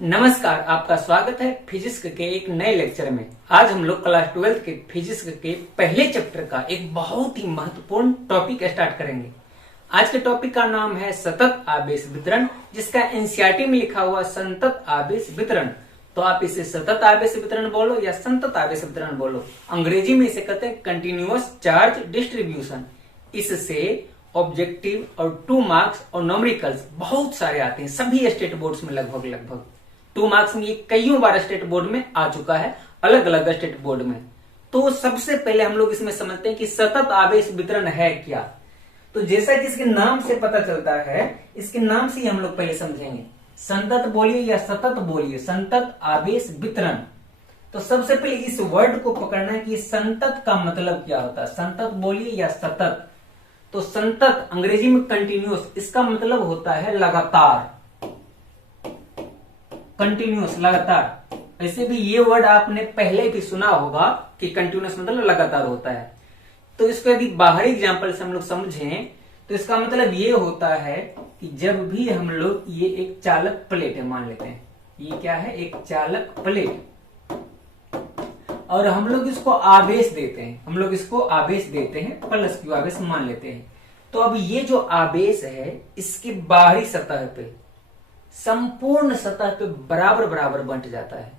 नमस्कार, आपका स्वागत है फिजिक्स के एक नए लेक्चर में। आज हम लोग क्लास 12 के फिजिक्स के पहले चैप्टर का एक बहुत ही महत्वपूर्ण टॉपिक स्टार्ट करेंगे। आज के टॉपिक का नाम है सतत आवेश वितरण, जिसका एनसीईआरटी में लिखा हुआ संतत आवेश वितरण। तो आप इसे सतत आवेश वितरण बोलो या संतत आवेश वितरण बोलो, अंग्रेजी में इसे कहते हैं कंटिन्यूअस चार्ज डिस्ट्रीब्यूशन। इससे ऑब्जेक्टिव और 2 मार्क्स और न्यूमेरिकल्स बहुत सारे आते हैं, सभी स्टेट बोर्ड्स में लगभग 2 मार्क्स में ये कईयों बार स्टेट बोर्ड में आ चुका है, अलग अलग स्टेट बोर्ड में। तो सबसे पहले हम लोग इसमें समझते हैं कि सतत आवेश वितरण है क्या। तो जैसा कि इसके नाम से पता चलता है, इसके नाम से ही हम लोग पहले समझेंगे। संतत बोलिए या सतत बोलिए, संतत आवेश वितरण। तो सबसे पहले इस वर्ड को पकड़ना है कि संतत का मतलब क्या होता है। संतत बोलिए या सतत। तो संतत अंग्रेजी में कंटिन्यूअस, इसका मतलब होता है लगातार, कंटिन्यूअस लगातार। वैसे भी ये वर्ड आपने पहले भी सुना होगा कि कंटिन्यूअस मतलब लगातार होता है। तो इसको यदि बाहरी एग्जांपल से हम लोग समझें तो इसका मतलब ये होता है कि जब भी हम लोग, ये एक चालक प्लेट है मान लेते हैं, ये क्या है, एक चालक प्लेट, और हम लोग इसको आवेश देते हैं, प्लस क्यू आवेश मान लेते हैं। तो अब ये जो आवेश है इसकी बाहरी सतह पे, संपूर्ण सतह पे बराबर बराबर बंट जाता है।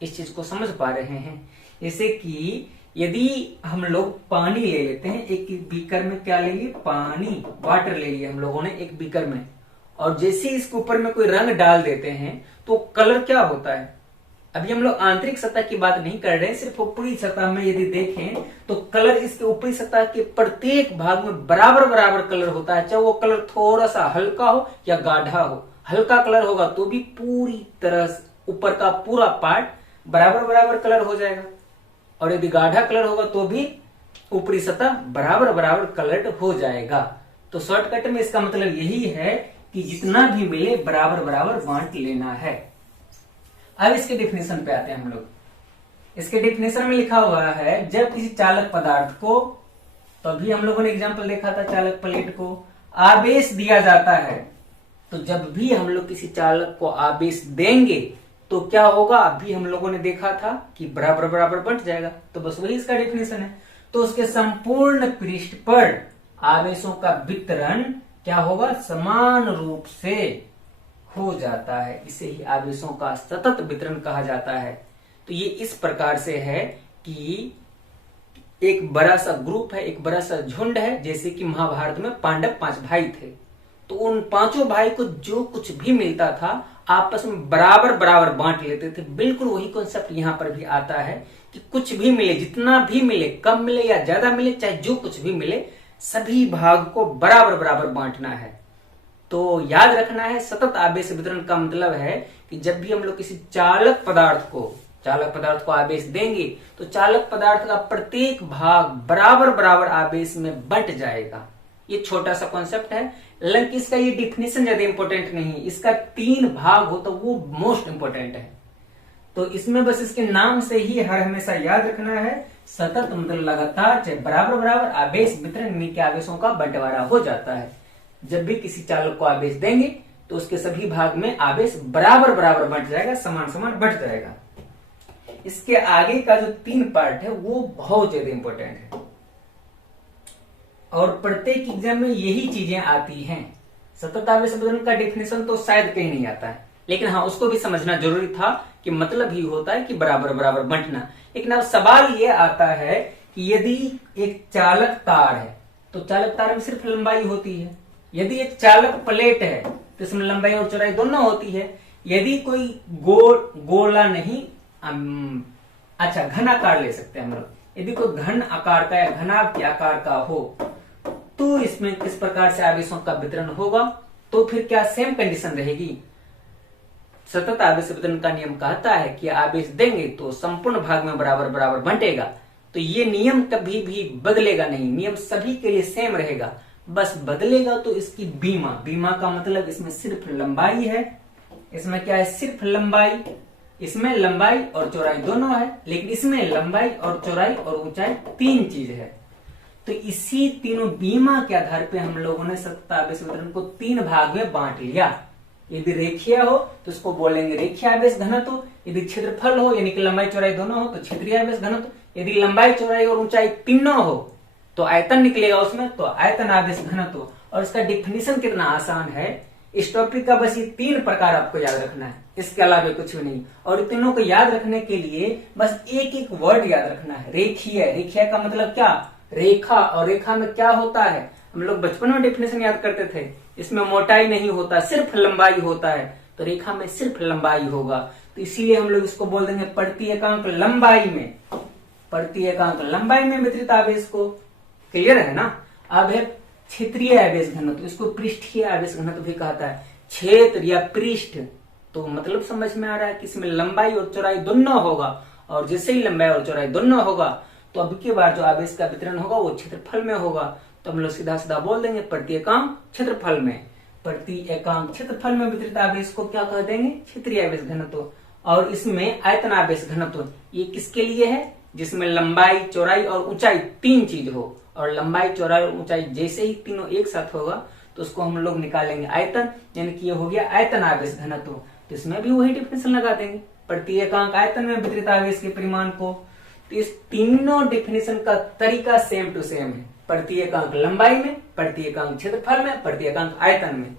इस चीज को समझ पा रहे हैं। जैसे कि यदि हम लोग पानी ले लेते हैं, एक बीकर में क्या ले लिए, पानी, वाटर ले लिया हम लोगों ने एक बीकर में, और जैसे ही इसके ऊपर में कोई रंग डाल देते हैं तो कलर क्या होता है। अभी हम लोग आंतरिक सतह की बात नहीं कर रहे हैं, सिर्फ ऊपरी सतह में यदि देखें तो कलर इसके ऊपरी सतह के प्रत्येक भाग में बराबर बराबर कलर होता है, चाहे वो कलर थोड़ा सा हल्का हो या गाढ़ा हो। हल्का कलर होगा तो भी पूरी तरह ऊपर का पूरा पार्ट बराबर बराबर कलर हो जाएगा, और यदि गाढ़ा कलर होगा तो भी ऊपरी सतह बराबर बराबर कलर्ड हो जाएगा। तो शॉर्टकट में इसका मतलब यही है कि जितना भी मिले बराबर बराबर बांट लेना है। अब इसके डेफिनेशन पे आते हैं हम लोग। इसके डेफिनेशन में लिखा हुआ है, जब किसी चालक पदार्थ को, तो अभी हम लोगों ने एग्जांपल देखा था चालक प्लेट को, आवेश दिया जाता है, तो जब भी हम लोग किसी चालक को आवेश देंगे तो क्या होगा, अभी हम लोगों ने देखा था कि बराबर बराबर बंट जाएगा। तो बस वही इसका डेफिनेशन है। तो उसके संपूर्ण पृष्ठ पर आवेशों का वितरण क्या होगा, समान रूप से हो जाता है। इसे ही आवेशों का सतत वितरण कहा जाता है। तो ये इस प्रकार से है कि एक बड़ा सा ग्रुप है, एक बड़ा सा झुंड है। जैसे कि महाभारत में पांडव 5 भाई थे, तो उन 5 भाई को जो कुछ भी मिलता था आपस में बराबर बराबर बांट लेते थे। बिल्कुल वही कॉन्सेप्ट यहाँ पर भी आता है कि कुछ भी मिले, जितना भी मिले, कम मिले या ज्यादा मिले, चाहे जो कुछ भी मिले, सभी भाग को बराबर बराबर बांटना है। तो याद रखना है, सतत आवेश वितरण का मतलब है कि जब भी हम लोग किसी चालक पदार्थ को आवेश देंगे तो चालक पदार्थ का प्रत्येक भाग बराबर बराबर आवेश में बंट जाएगा। ये छोटा सा कॉन्सेप्ट है, लेकिन इसका ये डिफिनेशन ज्यादा इंपॉर्टेंट नहीं, इसका 3 भाग हो तो वो मोस्ट इंपॉर्टेंट है। तो इसमें बस इसके नाम से ही हर हमेशा याद रखना है, सतत मतलब लगातार, चाहे बराबर बराबर आवेश वितरण में के आवेशों का बंटवारा हो जाता है। जब भी किसी चालक को आवेश देंगे तो उसके सभी भाग में आवेश बराबर बराबर बंट जाएगा, समान समान बंट जाएगा। इसके आगे का जो 3 पार्ट है वो बहुत ज्यादा इंपॉर्टेंट है, और प्रत्येक एग्जाम में यही चीजें आती हैं। सतत आवेश वितरण का डेफिनेशन तो शायद कहीं नहीं आता है, लेकिन हाँ उसको भी समझना जरूरी था कि मतलब ही होता है कि बराबर बराबर बंटना। लेकिन अब सवाल ये आता है कि यदि एक चालक तार है तो चालक तार में सिर्फ लंबाई होती है। यदि एक चालक प्लेट है तो इसमें लंबाई और चौड़ाई दोनों होती है। यदि कोई गोला नहीं, अच्छा घनाकार ले सकते हैं हम लोग, यदि कोई घन आकार का या घनाभ के आकार का हो तो इसमें किस प्रकार से आवेशों का वितरण होगा, तो फिर क्या सेम कंडीशन रहेगी। सतत आवेश वितरण का नियम कहता है कि आवेश देंगे तो संपूर्ण भाग में बराबर बराबर बंटेगा। तो ये नियम कभी भी बदलेगा नहीं, नियम सभी के लिए सेम रहेगा। बस बदलेगा तो इसकी बीमा का मतलब इसमें सिर्फ लंबाई है, इसमें क्या है, सिर्फ लंबाई। इसमें लंबाई और चौड़ाई दोनों है, लेकिन इसमें लंबाई और चौड़ाई और ऊंचाई 3 चीज है। तो इसी तीनों बीमा के आधार पे हम लोगों ने सतत आवेश वितरण को 3 भाग में बांट लिया। यदि रेखीय हो तो उसको बोलेंगे रेखीय आवेश घनत्व, यदि क्षेत्रफल हो यानी कि लंबाई चौड़ाई दोनों हो तो क्षेत्रीय आवेश घनत्व, यदि लंबाई चौड़ाई और ऊंचाई तीनों हो तो आयतन निकलेगा उसमें, तो आयतन आवेश घनत्व। और इसका डिफिनीशन कितना आसान है, इस टॉपिक का बस ये 3 प्रकार आपको याद रखना है, इसके अलावा कुछ भी नहीं। और तीनों को याद रखने के लिए बस एक एक वर्ड याद रखना है। रेखीय, रेखीय का मतलब क्या, रेखा, और रेखा में क्या होता है, हम लोग बचपन में डेफिनेशन याद करते थे, इसमें मोटाई नहीं होता, सिर्फ लंबाई होता है, तो रेखा में सिर्फ लंबाई होगा, तो इसीलिए हम लोग इसको बोल देंगे प्रति एकांक लंबाई में, प्रति एकांक लंबाई में वितरित आवेश को। क्लियर है ना। अब है क्षेत्रीय आवेश घनत्व, इसको पृष्ठीय आवेश घनत्व भी कहता है। क्षेत्र या पृष्ठ, तो मतलब समझ में आ रहा है कि इसमें लंबाई और चौड़ाई दोनों होगा, और जैसे ही लंबाई और चौड़ाई दोनों होगा तो अब की बार जो आवेश का वितरण होगा वो क्षेत्रफल में होगा, तो हम लोग सीधा सीधा बोल देंगे प्रति एकांक क्षेत्रफल में। प्रति एकांक क्षेत्रफल में वितरित आवेश को क्या कह देंगे, क्षेत्रीय आवेश घनत्व। और इसमें आयतन आवेश घनत्व, ये किसके लिए है, जिसमें लंबाई चौड़ाई और ऊंचाई 3 चीज हो, और लंबाई चौड़ाई और ऊंचाई जैसे ही तीनों एक साथ होगा तो उसको हम लोग निकालेंगे आयतन, यानी कि ये हो गया आयतन आवेश घनत्व। तो इसमें भी वही डिफिनेशन लगा देंगे, प्रति एकांक आयतन में वितरित आवेश के परिमाण को। तो इस तीनों डिफिनेशन का तरीका सेम टू सेम है, प्रति एकांक लंबाई में, प्रति एकांक क्षेत्रफल में, प्रति एकांक आयतन में।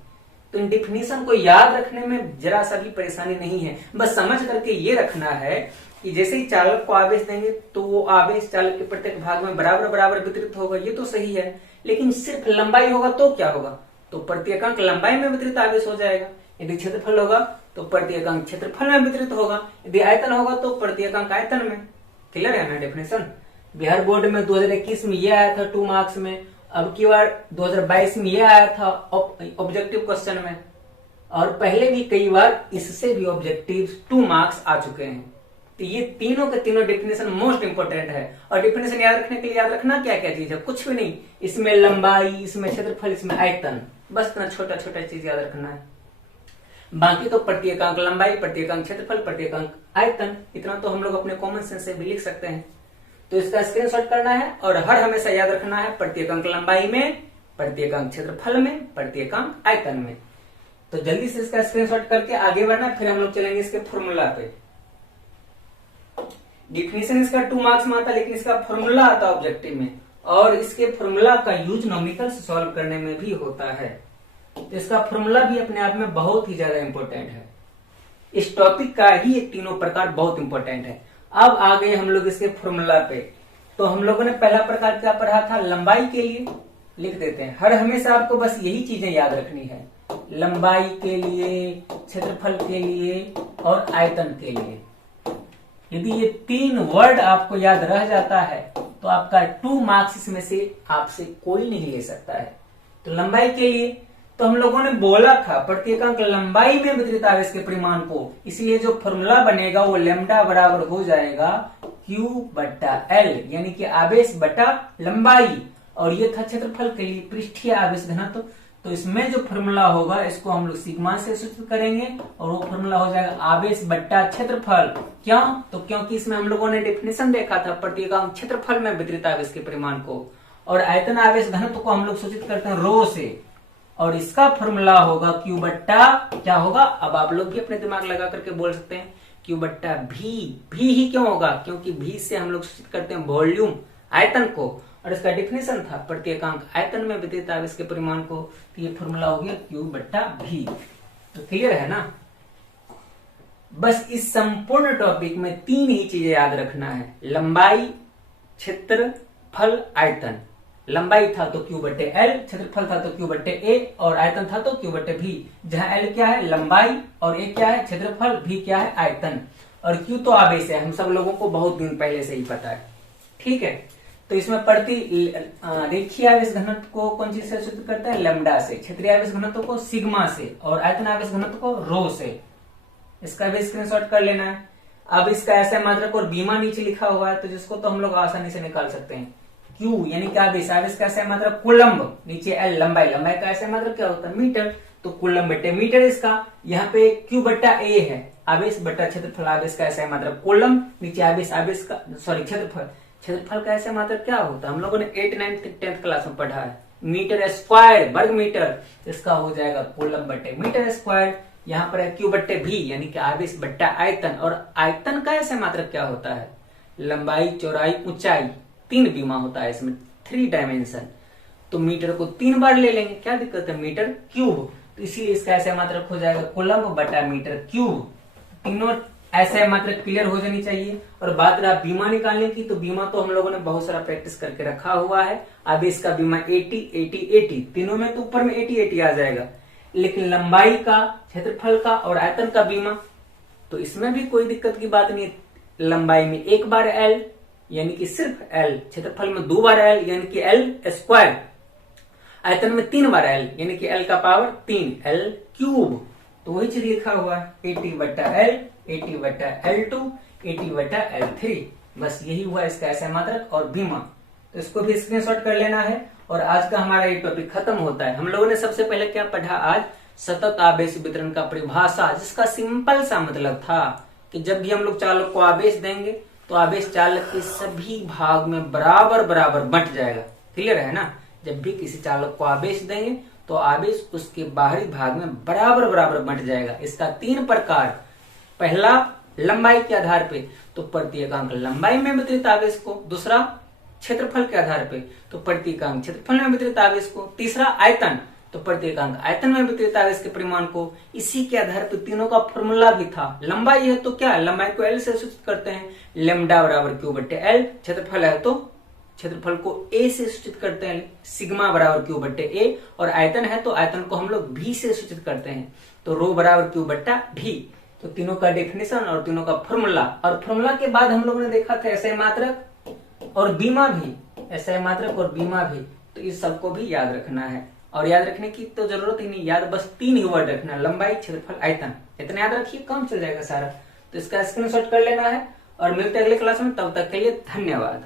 तो इन डिफिनेशन को याद रखने में जरा सा भी परेशानी नहीं है, बस समझ करके ये रखना है कि जैसे ही चालक को आवेश देंगे तो वो आवेश चालक के प्रत्येक भाग में बराबर बराबर वितरित होगा, ये तो सही है, लेकिन सिर्फ लंबाई होगा तो क्या होगा, तो प्रति एकांक लंबाई में वितरित आवेश हो जाएगा। यदि क्षेत्रफल होगा तो प्रति एकांक क्षेत्रफल में वितरित होगा, यदि आयतन होगा तो प्रति एकांक आयतन में। क्लियर है ना डेफिनेशन। बिहार बोर्ड में 2021 में ये आया था 2 मार्क्स में, अब की बार 2022 में ये आया था ऑब्जेक्टिव क्वेश्चन में, और पहले भी कई बार इससे भी ऑब्जेक्टिव 2 मार्क्स आ चुके हैं। तो ये तीनों के तीनों डेफिनेशन मोस्ट इंपोर्टेंट है, और डेफिनेशन याद रखने के लिए याद रखना क्या क्या चीज है, कुछ भी नहीं, इसमें लंबाई, इसमें क्षेत्रफल, इसमें आयतन, बस इतना छोटा छोटा चीज याद रखना है। बाकी तो प्रति एकांक लंबाई, प्रति एकांक क्षेत्रफल, प्रति एकांक आयतन, इतना तो हम लोग अपने कॉमन सेंस से भी लिख सकते हैं। तो इसका स्क्रीनशॉट करना है और हर हमेशा याद रखना है प्रति एकांक लंबाई में, प्रति एकांक क्षेत्रफल में, प्रति एकांक आयतन में। तो जल्दी से इसका स्क्रीनशॉट करके आगे बढ़ना, फिर हम लोग चलेंगे इसके फॉर्मूला पे। डिफिनेशन इसका 2 मार्क्स में आता है, लेकिन इसका फॉर्मूला आता है ऑब्जेक्टिव में, और इसके फॉर्मूला का यूज न्यूमेरिकल से सॉल्व करने में भी होता है। तो इसका फॉर्मूला भी अपने आप में बहुत ही ज्यादा इंपॉर्टेंट है, इस टॉपिक का ही ये तीनों प्रकार बहुत इंपॉर्टेंट है। अब आ गए हम लोग इसके फॉर्मूला पे। तो हम लोगों ने पहला प्रकार क्या पढ़ा था, लंबाई के लिए लिख देते हैं। हर हमेशा आपको बस यही चीजें याद रखनी है, लंबाई के लिए, क्षेत्रफल के लिए और आयतन के लिए। यदि ये 3 वर्ड आपको याद रह जाता है तो आपका 2 मार्क्स इसमें से आपसे कोई नहीं ले सकता है। तो लंबाई के लिए तो हम लोगों ने बोला था प्रति एकांक लंबाई में वितरित आवेश के परिमाण को, इसलिए जो फॉर्मूला बनेगा वो लैम्डा बराबर हो जाएगा Q बट्टा L, यानी कि आवेश बटा लंबाई। और ये था क्षेत्रफल के लिए पृष्ठीय आवेश घनत्व। तो इसमें जो फॉर्मूला होगा इसको हम लोग सिग्मा से सूचित करेंगे, और वो फॉर्मूला हो जाएगा आवेश बट्टा क्षेत्रफल। क्यों, तो क्योंकि इसमें हम लोगों ने डेफिनेशन देखा था प्रति एकांक क्षेत्रफल में वितरित आवेश के परिमाण को, और आयतन आवेश घनत्व को हम लोग सूचित करते हैं रो से, और इसका फॉर्मूला होगा Q बट्टा क्या होगा, अब आप लोग भी अपने दिमाग लगा करके बोल सकते हैं Q बट्टा भी ही क्यों होगा, क्योंकि भी से हम लोग सूचित करते हैं वॉल्यूम आयतन को, और इसका डिफिनेशन था प्रति एकांक आयतन में वितरित आवेश के परिमाण को। तो ये फॉर्मूला हो गया Q बट्टा भी। तो क्लियर है ना। बस इस संपूर्ण टॉपिक में 3 ही चीजें याद रखना है, लंबाई, क्षेत्रफल, आयतन। लंबाई था तो Q बट्टे L, क्षेत्रफल था तो Q बट्टे A, और आयतन था तो Q बट्टे V, जहां L क्या है लंबाई और A क्या है क्षेत्रफल, V क्या है आयतन, और Q तो आवेश है, हम सब लोगों को बहुत दिन पहले से ही पता है। ठीक है। तो इसमें प्रति रेखीय आवेश घनत्व को कौन चीज से सूचित करता है, लैम्डा से, क्षेत्रीय आवेश घनत्व को सिग्मा से, और आयतन आवेश घनत्व को रो से। इसका भी स्क्रीनशॉट कर लेना है। अब इसका ऐसा मात्रक और बीमा नीचे लिखा हुआ है, तो जिसको तो हम लोग आसानी से निकाल सकते हैं। Q यानी कि आवेश, आवेश का ऐसा मात्रक कूलम्ब, नीचे L लंबाई, लंबाई का ऐसा मात्रक क्या होता है मीटर, तो कूलम्ब बटे मीटर इसका। यहाँ पे Q बट्टा A है, आवेश बट्टा क्षेत्रफल, आवेश का ऐसा मात्रक कूलम्ब, नीचे आवेश, आवेश का सॉरी क्षेत्रफल, क्षेत्रफल का ऐसा मात्रक क्या होता है हम लोगों ने 8th 9th 10th क्लास में पढ़ा है, मीटर स्क्वायर, वर्ग मीटर, इसका हो जाएगा कूलम्ब बटे मीटर स्क्वायर। यहाँ पर है Q बट्टे V यानी कि आवेश बट्टा आयतन। और आयतन का ऐसे मात्रक क्या होता है? लंबाई, चौड़ाई, ऊंचाई, 3 बीमा होता है इसमें, 3 डायमेंशन। तो मीटर को 3 बार ले लेंगे, क्या दिक्कत है? मीटर क्यूब, तो इसीलिए इसका ऐसे मात्रक हो जाएगा कूलम्ब बटा मीटर क्यूब। तीनों ऐसे मात्रक क्लियर हो जानी चाहिए। और बात रहा बीमा निकालने की, तो बीमा तो हम लोगों ने बहुत सारा प्रैक्टिस करके रखा हुआ है। आवेश का बीमा 80, 80, 80, तीनों में तो ऊपर में 80, 80 आ जाएगा। लेकिन लंबाई का, क्षेत्रफल का और आयतन का बीमा, तो इसमें भी कोई दिक्कत की बात नहीं है। लंबाई में 1 बार एल यानी कि सिर्फ एल, क्षेत्रफल में 2 बार एल यानी कि एल स्क्वायर, आयतन में 3 बार एल यानी कि एल का पावर 3, एल क्यूब। तो वही चीज लिखा हुआ है 80 बटा एल, 80 बटा L2, 80 बटा L3। बस यही हुआ इसका ऐसा मात्रक और बीमा। तो इसको भी स्क्रीनशॉट कर लेना है। और आज का हमारा ये टॉपिक खत्म होता है। हम लोगों ने सबसे पहले क्या पढ़ा आज? सतत आवेश वितरण का परिभाषा, जिसका सिंपल सा मतलब था कि जब भी हम लोग चालक को आवेश देंगे तो आवेश चालक के सभी भाग में बराबर बराबर बंट जाएगा। क्लियर है ना? जब भी किसी चालक को आवेश देंगे तो आवेश उसके बाहरी भाग में बराबर बराबर बंट जाएगा। इसका 3 प्रकार। पहला, लंबाई के आधार पे, तो प्रति एकांक लंबाई में वितरित आवेश को। दूसरा, क्षेत्रफल के आधार पे, तो प्रति एकांक क्षेत्रफल में वितरित आवेश को। तीसरा, आयतन, तो प्रति एकांक आयतन में वितरित आवेश के परिमाण को। इसी के आधार पर तीनों का फॉर्मूला भी था। लंबाई है तो क्या, लंबाई को एल से सूचित करते हैं, लेमडा बराबर क्यू बट्टे एल। क्षेत्रफल है तो क्षेत्रफल को ए से सूचित करते हैं, सिग्मा बराबर क्यू बट्टे ए। और आयतन है तो आयतन को हम लोग भी से सूचित करते हैं, तो रो बराबर क्यू बट्टा भी। तो तीनों का डेफिनेशन और तीनों का फॉर्मूला। और फॉर्मूला के बाद हम लोगों ने देखा था ऐसे मात्रक और बीमा भी, ऐसे मात्रक और बीमा भी। तो इस सबको भी याद रखना है। और याद रखने की तो जरूरत ही नहीं, याद बस 3 ही वर्ड रखना, लंबाई, क्षेत्रफल, आयतन। इतना याद रखिए, काम चल जाएगा सारा। तो इसका स्क्रीनशॉट कर लेना है। और मिलते हैं अगले क्लास में, तब तक के लिए धन्यवाद।